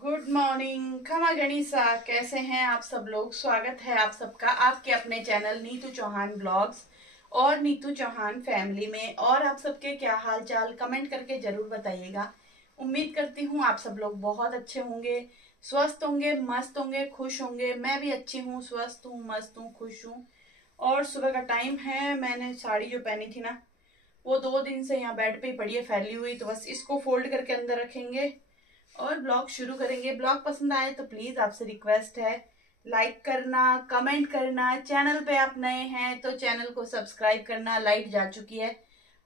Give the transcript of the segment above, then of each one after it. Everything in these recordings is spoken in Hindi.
गुड मॉर्निंग, खमा गणिसा। कैसे हैं आप सब लोग? स्वागत है आप सबका आपके अपने चैनल नीतू चौहान ब्लॉग्स और नीतू चौहान फैमिली में। और आप सबके क्या हाल चाल कमेंट करके जरूर बताइएगा। उम्मीद करती हूँ आप सब लोग बहुत अच्छे होंगे, स्वस्थ होंगे, मस्त होंगे, खुश होंगे। मैं भी अच्छी हूँ, स्वस्थ हूँ, मस्त हूँ, खुश हूँ। और सुबह का टाइम है। मैंने साड़ी जो पहनी थी ना, वो 2 दिन से यहाँ बेड पे ही पड़ी है फैली हुई, तो बस इसको फोल्ड करके अंदर रखेंगे और ब्लॉग शुरू करेंगे। ब्लॉग पसंद आए तो प्लीज आपसे रिक्वेस्ट है लाइक करना, कमेंट करना। चैनल पे आप नए हैं तो चैनल को सब्सक्राइब करना। लाइट जा चुकी है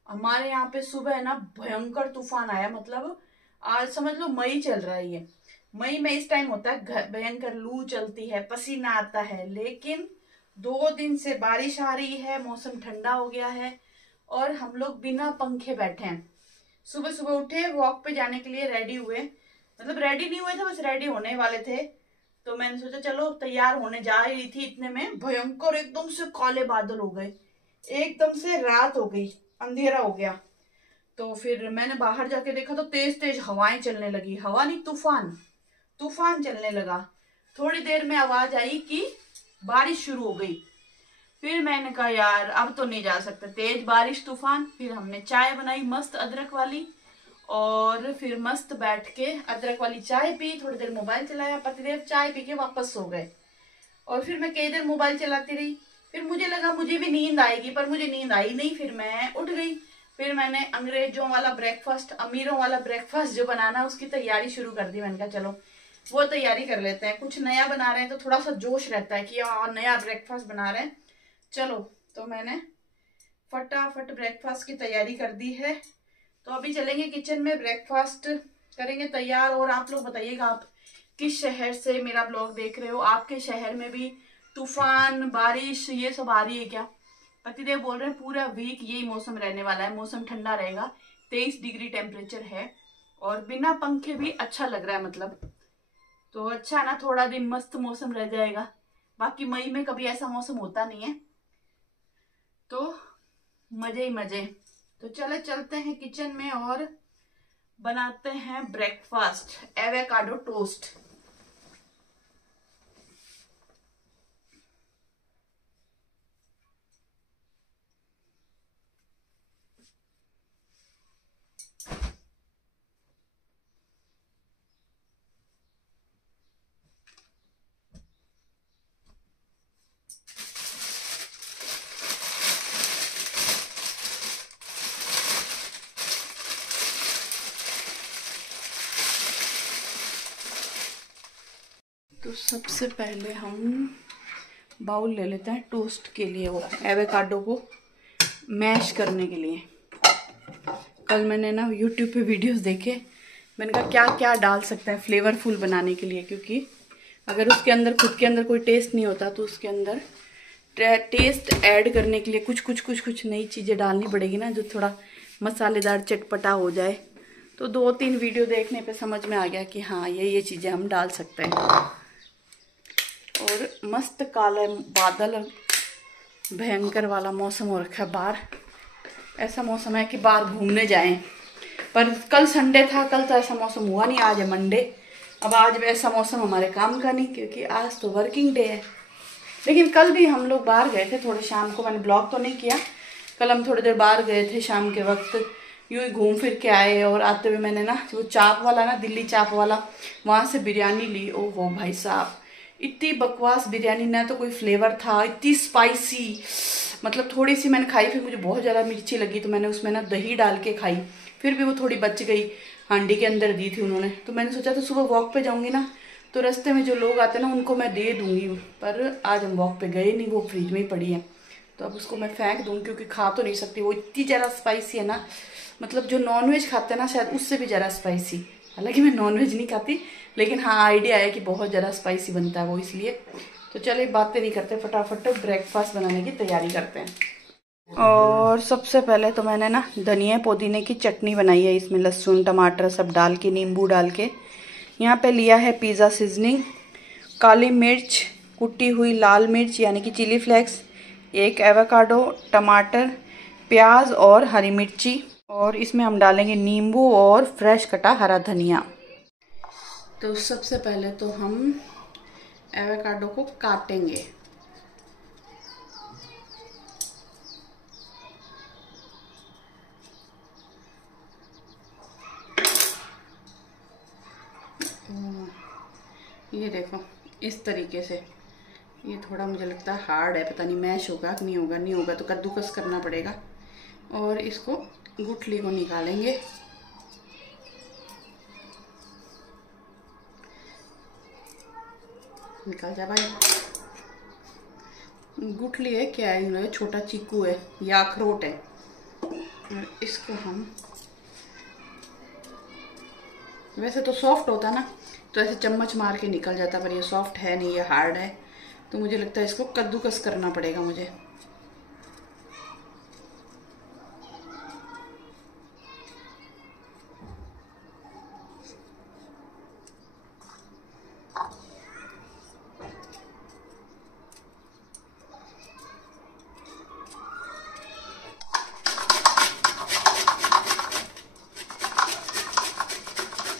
हमारे यहाँ पे। सुबह ना भयंकर तूफान आया, मतलब आज समझ लो मई चल रहा है। ये मई में इस टाइम होता है भयंकर लू चलती है, पसीना आता है। लेकिन 2 दिन से बारिश आ रही है, मौसम ठंडा हो गया है और हम लोग बिना पंखे बैठे हैं। सुबह सुबह उठे, वॉक पे जाने के लिए रेडी हुए, मतलब रेडी नहीं हुए थे, बस रेडी होने वाले थे। तो मैंने सोचा चलो तैयार होने जा रही थी, इतने में भयंकर एकदम से काले बादल हो गए, एकदम से रात हो गई, अंधेरा हो गया। तो फिर मैंने बाहर जाके देखा तो तेज तेज हवाएं चलने लगी। हवा नहीं, तूफान, तूफान चलने लगा। थोड़ी देर में आवाज आई कि बारिश शुरू हो गई। फिर मैंने कहा यार अब तो नहीं जा सकते, तेज बारिश, तूफान। फिर हमने चाय बनाई मस्त अदरक वाली, और फिर मस्त बैठ के अदरक वाली चाय पी, थोड़ी देर मोबाइल चलाया, पतिदेव चाय पी के वापस सो गए। और फिर मैं कई देर मोबाइल चलाती रही। फिर मुझे लगा मुझे भी नींद आएगी, पर मुझे नींद आई नहीं। फिर मैं उठ गई। फिर मैंने अंग्रेजों वाला ब्रेकफास्ट, अमीरों वाला ब्रेकफास्ट जो बनाना, उसकी तैयारी शुरू कर दी। मैंने कहा चलो वो तैयारी कर लेते हैं, कुछ नया बना रहे हैं तो थोड़ा सा जोश रहता है कि हाँ नया ब्रेकफास्ट बना रहे हैं, चलो। तो मैंने फटाफट ब्रेकफास्ट की तैयारी कर दी है। तो अभी चलेंगे किचन में, ब्रेकफास्ट करेंगे तैयार। और आप लोग बताइएगा आप किस शहर से मेरा ब्लॉग देख रहे हो? आपके शहर में भी तूफान, बारिश ये सब आ रही है क्या? पतिदेव बोल रहे हैं पूरा वीक यही मौसम रहने वाला है, मौसम ठंडा रहेगा, 23 डिग्री टेम्परेचर है और बिना पंखे भी अच्छा लग रहा है। मतलब तो अच्छा ना, थोड़ा दिन मस्त मौसम रह जाएगा। बाकी मई में कभी ऐसा मौसम होता नहीं है, तो मजे ही मजे। तो चले चलते हैं किचन में और बनाते हैं ब्रेकफास्ट, एवोकाडो टोस्ट। तो सबसे पहले हम बाउल ले लेते हैं टोस्ट के लिए, वो एवोकाडो को मैश करने के लिए। कल मैंने ना यूट्यूब पे वीडियोस देखे, मैंने कहा क्या क्या डाल सकते हैं फ्लेवरफुल बनाने के लिए, क्योंकि अगर उसके अंदर खुद के अंदर कोई टेस्ट नहीं होता तो उसके अंदर टेस्ट ऐड करने के लिए कुछ नई चीज़ें डालनी पड़ेगी ना, जो थोड़ा मसालेदार चटपटा हो जाए। तो 2-3 वीडियो देखने पे समझ में आ गया कि हाँ ये चीज़ें हम डाल सकते हैं। और मस्त काले बादल, भयंकर वाला मौसम हो रखा है बाहर। ऐसा मौसम है कि बाहर घूमने जाएं, पर कल संडे था, कल तो ऐसा मौसम हुआ नहीं। आज है मंडे, अब आज ऐसा मौसम हमारे काम का नहीं, क्योंकि आज तो वर्किंग डे है। लेकिन कल भी हम लोग बाहर गए थे थोड़े शाम को, मैंने ब्लॉग तो नहीं किया। कल हम थोड़ी देर बाहर गए थे शाम के वक्त, यूं ही घूम फिर के आए। और आते हुए मैंने ना वो चाप वाला ना, दिल्ली चाप वाला, वहाँ से बिरयानी ली। ओहो भाई साहब, इतनी बकवास बिरयानी, ना तो कोई फ्लेवर था, इतनी स्पाइसी। मतलब थोड़ी सी मैंने खाई, फिर मुझे बहुत ज़्यादा मिर्ची लगी, तो मैंने उसमें ना दही डाल के खाई। फिर भी वो थोड़ी बच गई, हांडी के अंदर दी थी उन्होंने। तो मैंने सोचा था सुबह वॉक पे जाऊंगी ना, तो रास्ते में जो लोग आते हैं ना उनको मैं दे दूंगी। पर आज हम वॉक पे गए नहीं, वो फ्रिज में ही पड़ी है, तो अब उसको मैं फेंक दूंगी, क्योंकि खा तो नहीं सकती। वो इतनी ज़रा स्पाइसी है ना, मतलब जो नॉनवेज खाते हैं ना शायद उससे भी ज़रा स्पाइसी। हालांकि मैं नॉनवेज नहीं खाती, लेकिन हाँ आइडिया है कि बहुत ज़्यादा स्पाइसी बनता है वो, इसलिए तो चलिए बातें नहीं करते, फटाफट ब्रेकफास्ट बनाने की तैयारी करते हैं। और सबसे पहले तो मैंने ना धनिया पुदीने की चटनी बनाई है, इसमें लहसुन टमाटर सब डाल के, नींबू डाल के। यहाँ पे लिया है पिज़्ज़ा सीजनिंग, काली मिर्च, कुटी हुई लाल मिर्च यानी कि चिली फ्लेक्स, एक एवोकाडो, टमाटर, प्याज और हरी मिर्ची, और इसमें हम डालेंगे नींबू और फ्रेश कटा हरा धनिया। तो सबसे पहले तो हम एवोकाडो को काटेंगे। ये देखो इस तरीके से। ये थोड़ा मुझे लगता है हार्ड है, पता नहीं मैश होगा कि नहीं होगा। नहीं होगा तो कद्दूकस करना पड़ेगा। और इसको गुठली को निकालेंगे। निकाल जा भाई। गुठली है क्या है? छोटा चीकू है या अखरोट है। और इसको हम, वैसे तो सॉफ्ट होता ना तो ऐसे चम्मच मार के निकल जाता, पर ये सॉफ्ट है नहीं, ये हार्ड है। तो मुझे लगता है इसको कद्दूकस करना पड़ेगा मुझे।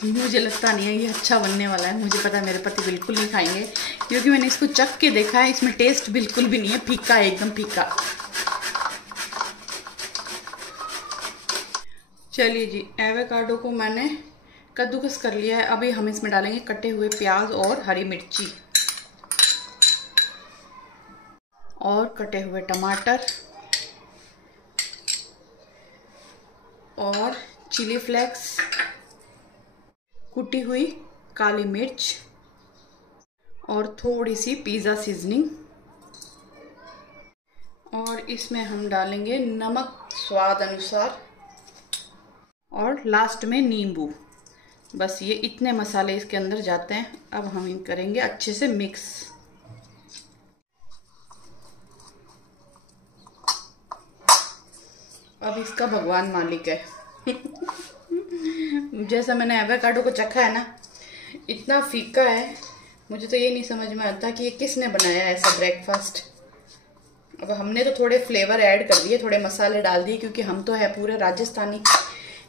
मुझे लगता नहीं है ये अच्छा बनने वाला है। मुझे पता है मेरे पति बिल्कुल नहीं खाएंगे, क्योंकि मैंने इसको चख के देखा है, इसमें टेस्ट बिल्कुल भी नहीं है, फीका है, एकदम फीका। चलिए जी, एवोकाडो को मैंने कद्दूकस कर लिया है। अभी हम इसमें डालेंगे कटे हुए प्याज और हरी मिर्ची और कटे हुए टमाटर और चिली फ्लेक्स, कुटी हुई काली मिर्च और थोड़ी सी पिज़्ज़ा सीजनिंग। और इसमें हम डालेंगे नमक स्वाद अनुसार और लास्ट में नींबू। बस ये इतने मसाले इसके अंदर जाते हैं। अब हम इन करेंगे अच्छे से मिक्स। अब इसका भगवान मालिक है। जैसा मैंने एवोकाडो को चखा है ना, इतना फीका है। मुझे तो ये नहीं समझ में आता कि ये किसने बनाया है ऐसा ब्रेकफास्ट। अब हमने तो थोड़े फ्लेवर ऐड कर दिए, थोड़े मसाले डाल दिए, क्योंकि हम तो है पूरे राजस्थानी,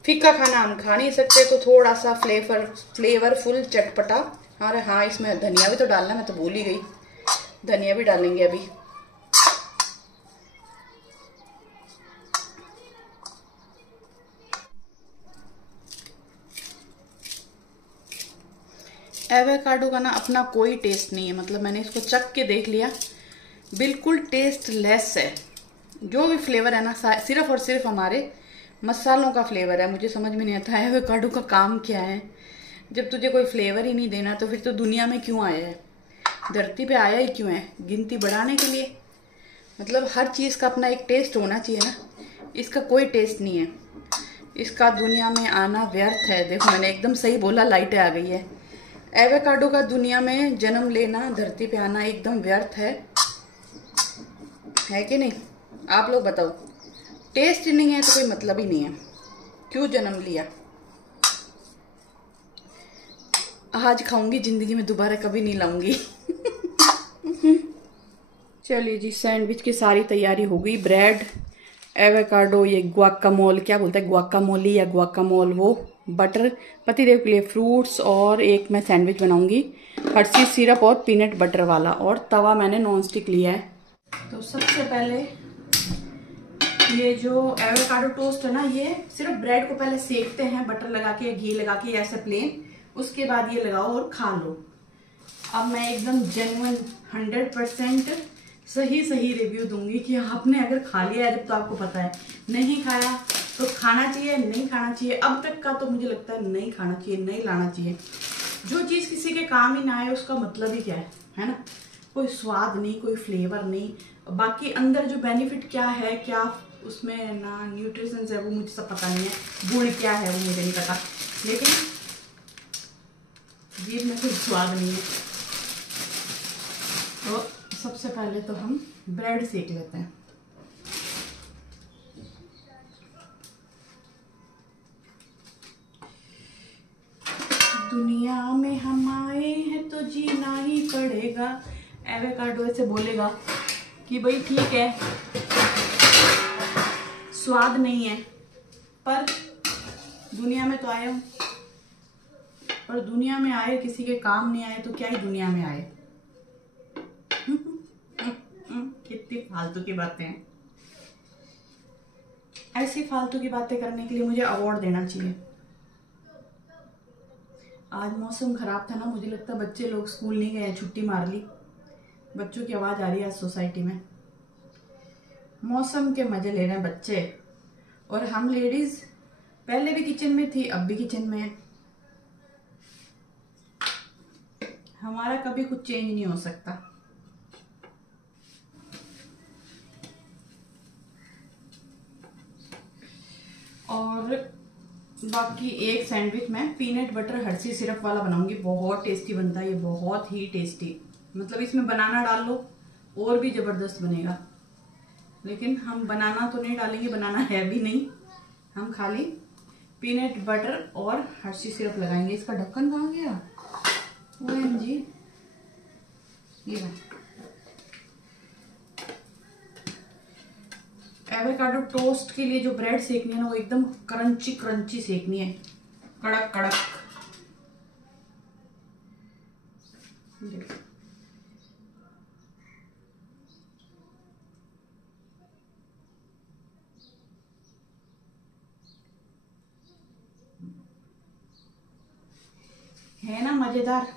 फीका खाना हम खा नहीं सकते। तो थोड़ा सा फ्लेवरफुल चटपटा। अरे हाँ, इसमें धनिया भी तो डालना, मैं तो भूल ही गई। धनिया भी डालेंगे अभी। एवोकाडो का ना अपना कोई टेस्ट नहीं है, मतलब मैंने इसको चख के देख लिया, बिल्कुल टेस्ट लेस है। जो भी फ्लेवर है ना, सिर्फ और सिर्फ हमारे मसालों का फ्लेवर है। मुझे समझ में नहीं आता है एवोकाडो का काम क्या है। जब तुझे कोई फ्लेवर ही नहीं देना तो फिर तो दुनिया में क्यों आया है, धरती पे आया ही क्यों है? गिनती बढ़ाने के लिए? मतलब हर चीज़ का अपना एक टेस्ट होना चाहिए ना। इसका कोई टेस्ट नहीं है, इसका दुनिया में आना व्यर्थ है। देखो मैंने एकदम सही बोला, लाइटें आ गई है। एवोकाडो का दुनिया में जन्म लेना, धरती पे आना एकदम व्यर्थ है कि नहीं? आप लोग बताओ। टेस्ट ही नहीं है तो कोई मतलब ही नहीं है, क्यों जन्म लिया? आज खाऊंगी, जिंदगी में दोबारा कभी नहीं लाऊंगी। चलिए जी, सैंडविच की सारी तैयारी हो गई। ब्रेड, एवोकाडो, ये गुआकामोल, क्या बोलते हैं, गुआकामोली या गुआकामोल, वो बटर, पतिदेव के लिए फ्रूट्स, और एक मैं सैंडविच बनाऊंगी हर्शीज सिरप और पीनट बटर वाला। और तवा मैंने नॉन स्टिक लिया है। तो सबसे पहले ये जो एवोकाडो टोस्ट है ना, ये सिर्फ ब्रेड को पहले सेकते हैं बटर लगा के, घी लगा के, ऐसे प्लेन। उसके बाद ये लगाओ और खा लो। अब मैं एकदम जेन्युइन 100% सही रिव्यू दूंगी कि आपने अगर खा लिया है, जब तो आपको पता है। नहीं खाया तो खाना चाहिए, नहीं खाना चाहिए। अब तक का तो मुझे लगता है नहीं खाना चाहिए, नहीं लाना चाहिए। जो चीज़ किसी के काम ही ना आए उसका मतलब ही क्या है ना? कोई स्वाद नहीं, कोई फ्लेवर नहीं, बाकी अंदर जो बेनिफिट क्या है, क्या उसमें ना न्यूट्रिशंस है, वो मुझे सब पता नहीं है। गुण क्या है वो मुझे नहीं पता, लेकिन जीभ में कोई स्वाद नहीं है। तो सबसे पहले तो हम ब्रेड सेक लेते हैं। दुनिया में हम आए हैं तो जीना ही पड़ेगा। एवोकाडो ऐसे बोलेगा कि भाई ठीक है, स्वाद नहीं है पर दुनिया में तो आए हूं, पर दुनिया में आए किसी के काम नहीं आए तो क्या ही दुनिया में आए। कितनी फालतू की बातें हैं। ऐसी फालतू की बातें करने के लिए मुझे अवार्ड देना चाहिए। आज मौसम खराब था ना, मुझे लगता है बच्चे लोग स्कूल नहीं गए, छुट्टी मार ली। बच्चों की आवाज आ रही है आज सोसाइटी में। मौसम के मजे ले रहे हैं बच्चे, और हम लेडीज पहले भी किचन में थी, अब भी किचन में है। हमारा कभी कुछ चेंज नहीं हो सकता। और बाकी एक सैंडविच मैं पीनट बटर हर्सी सिरप वाला बनाऊंगी, बहुत टेस्टी बनता है ये, बहुत ही टेस्टी। मतलब इसमें बनाना डाल लो और भी जबरदस्त बनेगा, लेकिन हम बनाना तो नहीं डालेंगे, बनाना है भी नहीं। हम खाली पीनट बटर और हर्सी सिरप लगाएंगे। इसका ढक्कन कहाँ गया? OMG, ये एवोकाडो टोस्ट के लिए जो ब्रेड सेकनी है ना, वो एकदम क्रंची क्रंची सेकनी है, कड़क कड़क। है ना मजेदार?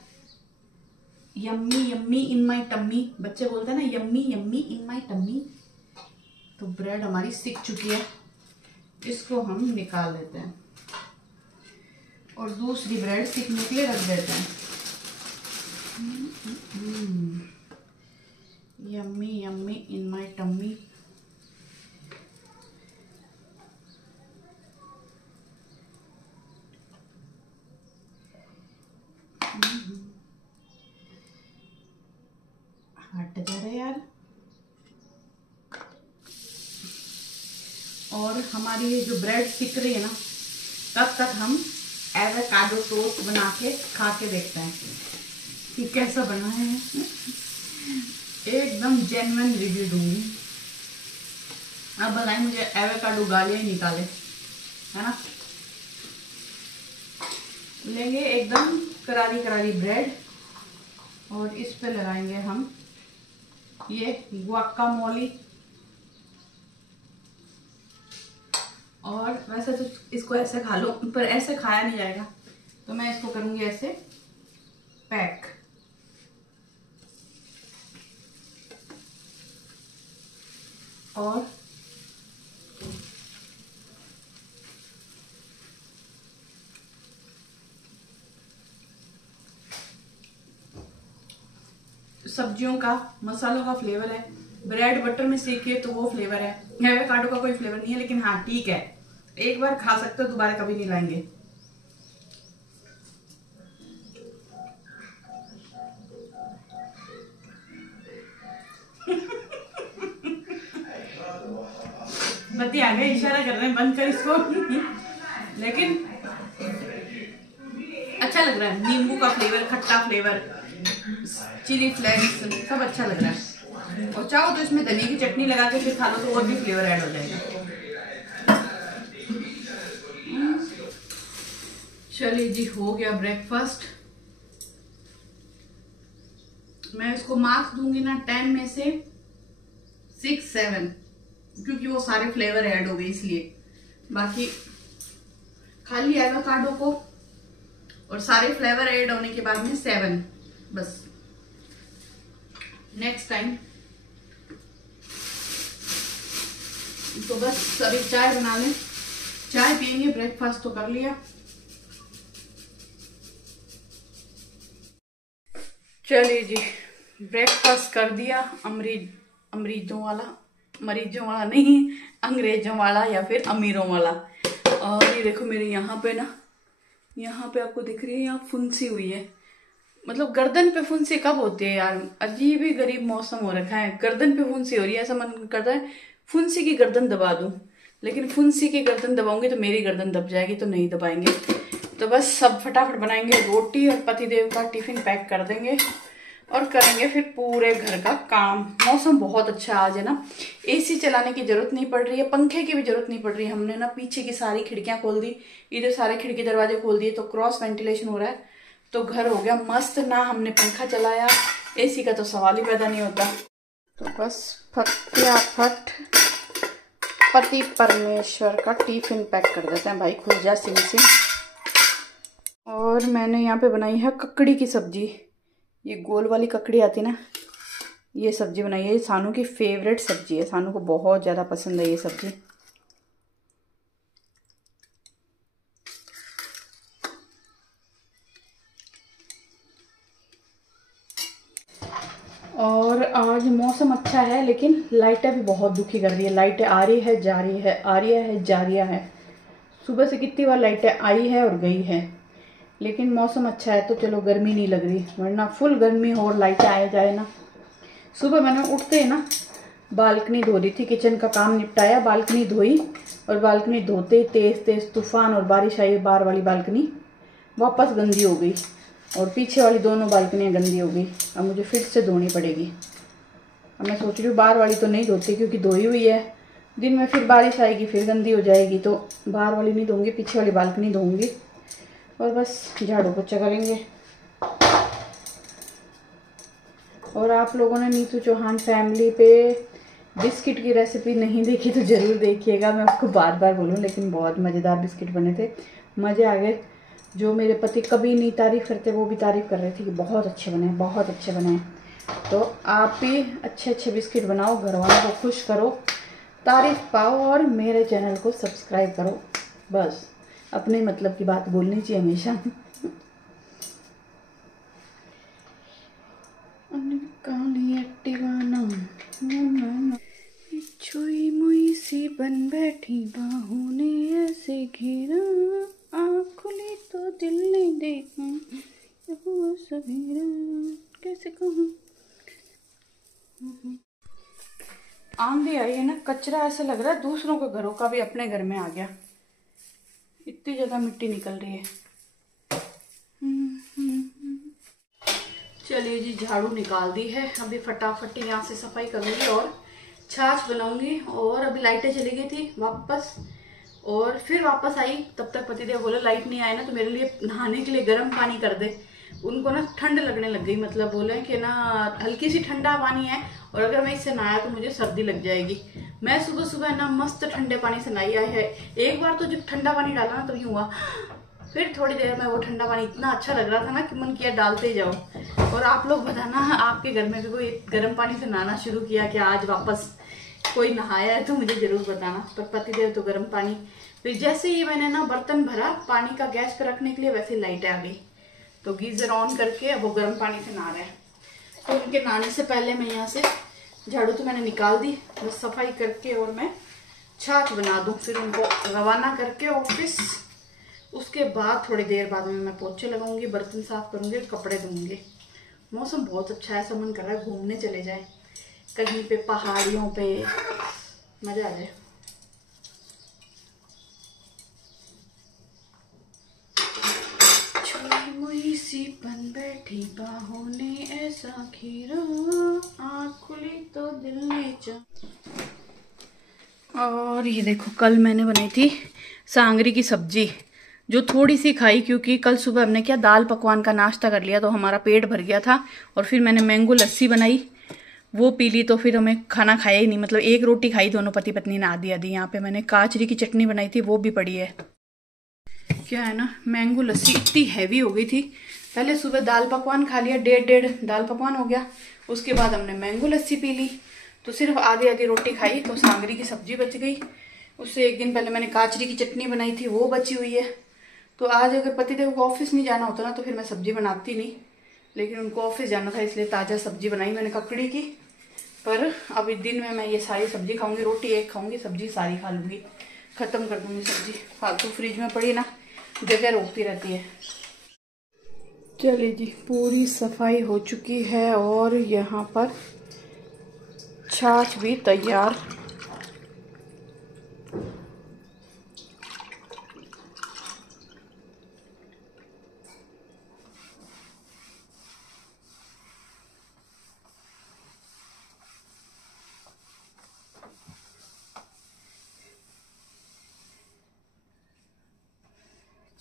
यम्मी यम्मी इन माई टम्मी, बच्चे बोलते हैं ना यम्मी यम्मी इन माई टम्मी। तो ब्रेड हमारी सिक चुकी है, इसको हम निकाल देते हैं और दूसरी ब्रेड सिकने के लिए रख देते हैं। यम्मी यम्मी इन माई टम्मी। हट जा रहे यार। और हमारी ये जो ब्रेड सिक रही है ना, तब तक हम एवोकाडो टोस्ट बना के खा के देखते हैं कि कैसा बना है। एकदम जेन्युइन रिव्यू दूंगी। अब बताएं मुझे एवोकाडो गालियां ही निकाले, है ना। लेंगे एकदम करारी करारी ब्रेड और इस पे लगाएंगे हम ये गुआकामोली। और वैसे तो इसको ऐसे खा लो, पर ऐसे खाया नहीं जाएगा, तो मैं इसको करूंगी ऐसे पैक। और सब्जियों का, मसालों का फ्लेवर है, ब्रेड बटर में सेके तो वो फ्लेवर है। एवोकाडो का कोई फ्लेवर नहीं है, लेकिन हाँ ठीक है, एक बार खा सकते हो, दोबारा कभी नहीं लाएंगे। बत्ती आ गए, इशारा कर रहे हैं बंद कर इसको। लेकिन अच्छा लग रहा है, नींबू का फ्लेवर, खट्टा फ्लेवर, चिली फ्लेक्स सब अच्छा लग रहा है। और चाहो तो इसमें धनिया की चटनी लगा के फिर खा लो तो और भी फ्लेवर ऐड हो जाएगा। चलिए जी, हो गया ब्रेकफास्ट। मैं इसको मार्क्स दूंगी ना 10 में से 6-7, क्योंकि वो सारे फ्लेवर ऐड हो गए इसलिए। बाकी खाली एवोकाडो को और सारे फ्लेवर ऐड होने के बाद में 7 बस। नेक्स्ट टाइम तो बस अभी चाय बना लें, चाय पियेंगे, ब्रेकफास्ट तो कर लिया। चलिए जी, ब्रेकफास्ट कर दिया, मरीजों वाला नहीं, अंग्रेजों वाला या फिर अमीरों वाला। और ये देखो मेरे यहाँ पे ना, यहाँ पे आपको दिख रही है, यहाँ फुंसी हुई है, मतलब गर्दन पे फुंसी कब होती है यार, अजीब ही गरीब मौसम हो रखा है, गर्दन पे फुंसी हो रही है, ऐसा मन करता है फुंसी की गर्दन दबा दूं, लेकिन फुंसी की गर्दन दबाऊंगी तो मेरी गर्दन दब जाएगी, तो नहीं दबाएंगे। तो बस सब फटाफट बनाएंगे रोटी और पतिदेव का टिफिन पैक कर देंगे और करेंगे फिर पूरे घर का काम। मौसम बहुत अच्छा आज है ना, एसी चलाने की जरूरत नहीं पड़ रही है, पंखे की भी जरूरत नहीं पड़ रही है। हमने ना पीछे की सारी खिड़कियां खोल दी, इधर सारे खिड़की दरवाजे खोल दिए, तो क्रॉस वेंटिलेशन हो रहा है, तो घर हो गया मस्त। ना हमने पंखा चलाया, एसी का तो सवाल ही पैदा नहीं होता। तो बस फटाफट पति परमेश्वर का टिफिन पैक कर देते हैं भाई, खुल जा सिम सिम। और मैंने यहाँ पे बनाई है ककड़ी की सब्जी, ये गोल वाली ककड़ी आती है ना, ये सब्जी बनाई है। ये सानू की फेवरेट सब्जी है, सानू को बहुत ज़्यादा पसंद है ये सब्जी। और आज मौसम अच्छा है, लेकिन लाइटें भी बहुत दुखी कर रही है। लाइटें आ रही है जा रही है, आ रही है जा रही है। सुबह से कितनी बार लाइटें आई है और गई है, लेकिन मौसम अच्छा है तो चलो गर्मी नहीं लग रही, वरना फुल गर्मी हो और लाइटें आए जाए ना। सुबह मैंने उठते ही ना बालकनी धो रही थी, किचन का काम निपटाया, बालकनी धोई, और बालकनी धोते ही तेज तेज तूफान और बारिश आई। बाहर वाली बालकनी वापस गंदी हो गई और पीछे वाली दोनों बालकनियाँ गंदी हो गई। अब मुझे फिर से धोनी पड़ेगी। अब मैं सोच रही हूँ बाहर वाली तो नहीं धोती क्योंकि धोई हुई है, दिन में फिर बारिश आएगी फिर गंदी हो जाएगी, तो बाहर वाली नहीं धोऊंगी, पीछे वाली बालकनी धोऊंगी और बस झाड़ू पोछा करेंगे। और आप लोगों ने नीतू चौहान फैमिली पे बिस्किट की रेसिपी नहीं देखी तो ज़रूर देखिएगा। मैं उसको बार बार बोलूँ, लेकिन बहुत मज़ेदार बिस्किट बने थे, मज़े आ गए। जो मेरे पति कभी नहीं तारीफ़ करते वो भी तारीफ़ कर रहे थे कि बहुत अच्छे बने, बहुत अच्छे बने। तो आप भी अच्छे अच्छे बिस्किट बनाओ, घर वालों को खुश करो, तारीफ़ पाओ और मेरे चैनल को सब्सक्राइब करो। बस अपने मतलब की बात बोलनी चाहिए हमेशा। काली एक्टिवाना छुई मुई सी बन बैठी, बाहों ने ऐसे घेरा, आँख खुली तो दिल ने देखा, वो सवेरा कैसे कहूँ। आंधी आई है ना, कचरा ऐसा लग रहा है दूसरों के घरों का भी अपने घर में आ गया, इतनी ज़्यादा मिट्टी निकल रही है। चलिए जी, झाड़ू निकाल दी है, अभी फटाफट यहाँ से सफाई करूँगी और छाछ बनाऊंगी। और अभी लाइटें चली गई थी वापस, और फिर वापस आई, तब तक पतिदेव बोले लाइट नहीं आए ना तो मेरे लिए नहाने के लिए गर्म पानी कर दे। उनको ना ठंड लगने लग गई, मतलब बोले कि ना हल्की सी ठंडा पानी है और अगर मैं इससे नहाया तो मुझे सर्दी लग जाएगी। मैं सुबह सुबह ना मस्त ठंडे पानी से नहाई है। एक बार तो जब ठंडा पानी डाला ना तभी हुआ, फिर थोड़ी देर में वो ठंडा पानी इतना अच्छा लग रहा था ना कि मन किया डालते जाओ। और आप लोग बताना आपके घर में भी कोई गर्म पानी से नहाना शुरू किया कि आज वापस कोई नहाया है तो मुझे जरूर बताना। पर पतिदेव तो गर्म पानी, फिर जैसे ही मैंने ना बर्तन भरा पानी का गैस पर रखने के लिए, वैसे लाइट आ गई तो गीजर ऑन करके अब वो गर्म पानी से नहा रहे हैं। तो उनके नहाने से पहले मैं यहाँ से झाड़ू तो मैंने निकाल दी, बस सफाई करके और मैं छाछ बना दूँ, फिर उनको रवाना करके ऑफिस। उसके बाद थोड़ी देर बाद में मैं पोछे लगाऊंगी, बर्तन साफ करूंगी, कपड़े धोऊंगी। मौसम बहुत अच्छा है, ऐसा मन कर रहा है घूमने चले जाए कहीं पे, पहाड़ियों पे, मजा आ जाए। छुई मुई सी बन बैठी, बाहों ने ऐसा घेरा, आँख खुली तो दिल ने चाहा। और ये देखो, कल मैंने बनाई थी सांगरी की सब्जी, जो थोड़ी सी खाई क्योंकि कल सुबह हमने क्या दाल पकवान का नाश्ता कर लिया तो हमारा पेट भर गया था। और फिर मैंने मैंगो लस्सी बनाई, वो पी ली, तो फिर हमें खाना खाया ही नहीं, मतलब एक रोटी खाई दोनों पति पत्नी ने आधी आधी। यहाँ पे मैंने काचरी की चटनी बनाई थी, वो भी पड़ी है। क्या है ना, मैंगो लस्सी इतनी हैवी हो गई थी, पहले सुबह दाल पकवान खा लिया, डेढ़ दाल पकवान हो गया, उसके बाद हमने मैंगो लस्सी पी ली, तो सिर्फ आधी आधी रोटी खाई, तो सांगरी की सब्जी बच गई। उससे एक दिन पहले मैंने काचरी की चटनी बनाई थी, वो बची हुई है। तो आज अगर पतिदेव को ऑफिस नहीं जाना होता ना तो फिर मैं सब्जी बनाती नहीं, लेकिन उनको ऑफिस जाना था इसलिए ताज़ा सब्जी बनाई मैंने ककड़ी की। पर अभी दिन में मैं ये सारी सब्जी खाऊंगी, रोटी एक खाऊंगी, सब्जी सारी खा लूंगी, खत्म कर दूंगी सब्जी। फालतू फ्रिज में पड़ी ना, जगह रोकती रहती है। चलिए जी, पूरी सफाई हो चुकी है और यहाँ पर छाछ भी तैयार।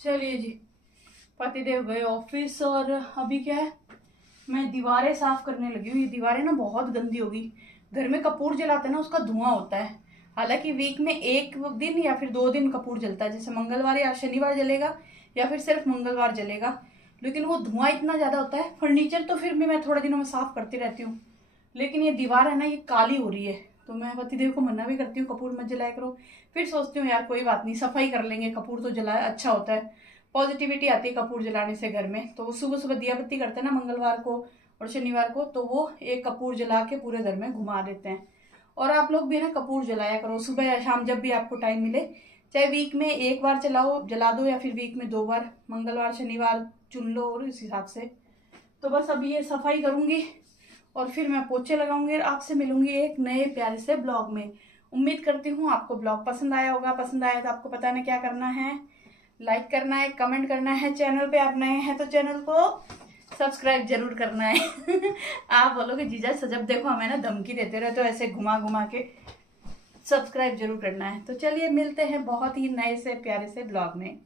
चलिए जी, पतिदेव गए ऑफिस और अभी क्या है, मैं दीवारें साफ करने लगी हूँ। ये दीवारें ना बहुत गंदी होगी। घर में कपूर जलाते हैं ना, उसका धुआं होता है। हालांकि वीक में एक दिन या फिर 2 दिन कपूर जलता है, जैसे मंगलवार या शनिवार जलेगा या फिर सिर्फ मंगलवार जलेगा, लेकिन वो धुआं इतना ज्यादा होता है। फर्नीचर तो फिर भी मैं थोड़े दिनों में साफ करती रहती हूँ, लेकिन ये दीवार है ना, ये काली हो रही है। तो मैं पतिदेव को मना भी करती हूँ कपूर मत जलाया करो, फिर सोचती हूँ यार कोई बात नहीं, सफाई कर लेंगे, कपूर तो जलाया अच्छा होता है, पॉजिटिविटी आती है कपूर जलाने से घर में। तो वो सुबह सुबह दिया बत्ती करते हैं ना मंगलवार को और शनिवार को, तो वो एक कपूर जला के पूरे घर में घुमा देते हैं। और आप लोग भी ना कपूर जलाया करो सुबह या शाम, जब भी आपको टाइम मिले, चाहे वीक में एक बार जला दो या फिर वीक में 2 बार, मंगलवार शनिवार चुन लो और इस हिसाब से। तो बस अभी ये सफाई करूंगी और फिर मैं पोछे लगाऊंगी और आपसे मिलूंगी एक नए प्यारे से ब्लॉग में। उम्मीद करती हूँ आपको ब्लॉग पसंद आया होगा। पसंद आया तो आपको पता है क्या करना है, लाइक करना है, कमेंट करना है। चैनल पे आप नए हैं तो चैनल को सब्सक्राइब जरूर करना है। आप बोलोगे जीजा जब देखो हमें ना धमकी देते रहे तो ऐसे घुमा घुमा के, सब्सक्राइब जरूर करना है। तो चलिए मिलते हैं बहुत ही नए से प्यारे से ब्लॉग में।